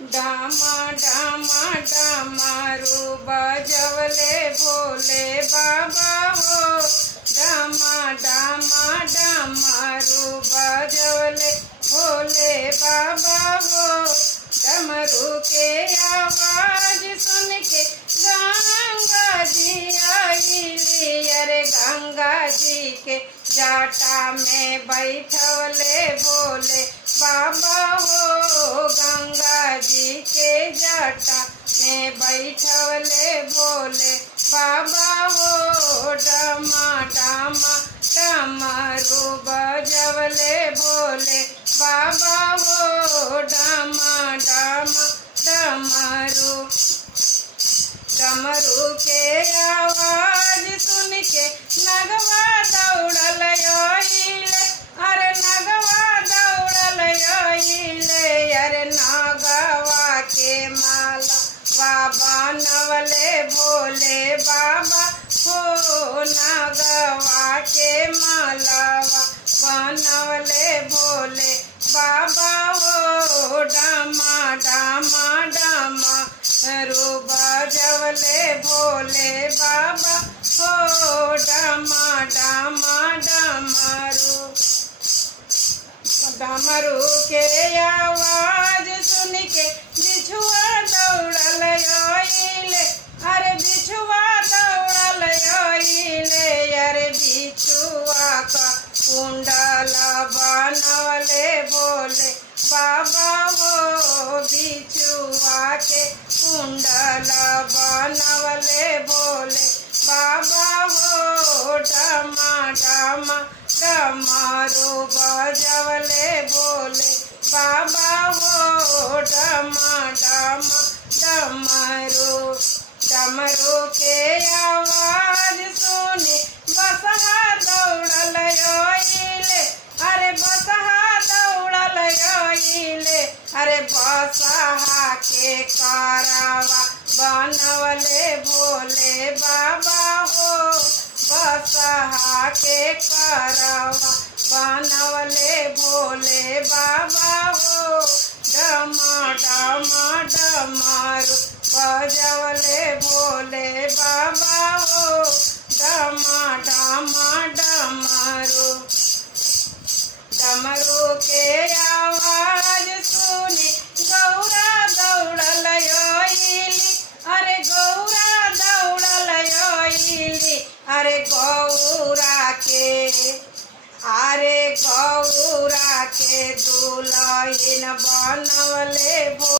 डामा डामा डामरू बजवले भोले बाबा हो। डामा डामा डामरू बजवले भोले बाबा हो। डमरू के आवाज सुन के गंगा जी आइली। अरे गंगा जी के जाटा में बैठवले भोले बाबा हो। गंगा जी के जाटा में बैठवले भोले बाबा हो। डमा डामा डमरू बजवले भोले बाबा हो। डमा डामा डमरू डमरू के आवाज सुन के नगवा दौड़ल आइले। अरे नगवा दौड़ल आइले। अरे नागवा के माला बाबा नवले भोले बाबा हो। नागवा के मालावा बनवले भोले बाबा हो। डामा डामा डामा रू बजवले भोले बाबा हो। डामा डामा डमरू डमरू के आवाज सुन के बिछुआ दौड़ल आइले। अरे बिछुआ दौड़ल आइले। अरे बिछुआ का कुंडल बनवले भोले बाबा हो। बिछुआ के कुंडल बनवले भोले बाबा हो। डमा डामा डमरू बजवले भोले बाबा हो। डमा डामा डमरू डमरू के आवाज सुने बसहा दौड़ल आइले। अरे बसहा दौड़ल आइले। अरे बसहा के कारवा बनवले भोले बाबा हो। बसहा के कारवा बनवले भोले बाबा हो। डमा डामा डमरू बजवले भोले बाबा हो। डमा डामा डमरू डमरू के आवाज सुने गौरा दौड़ल आइली। अरे गौरा दौड़ल आइली। अरे गौरा के दुल्हन बनवले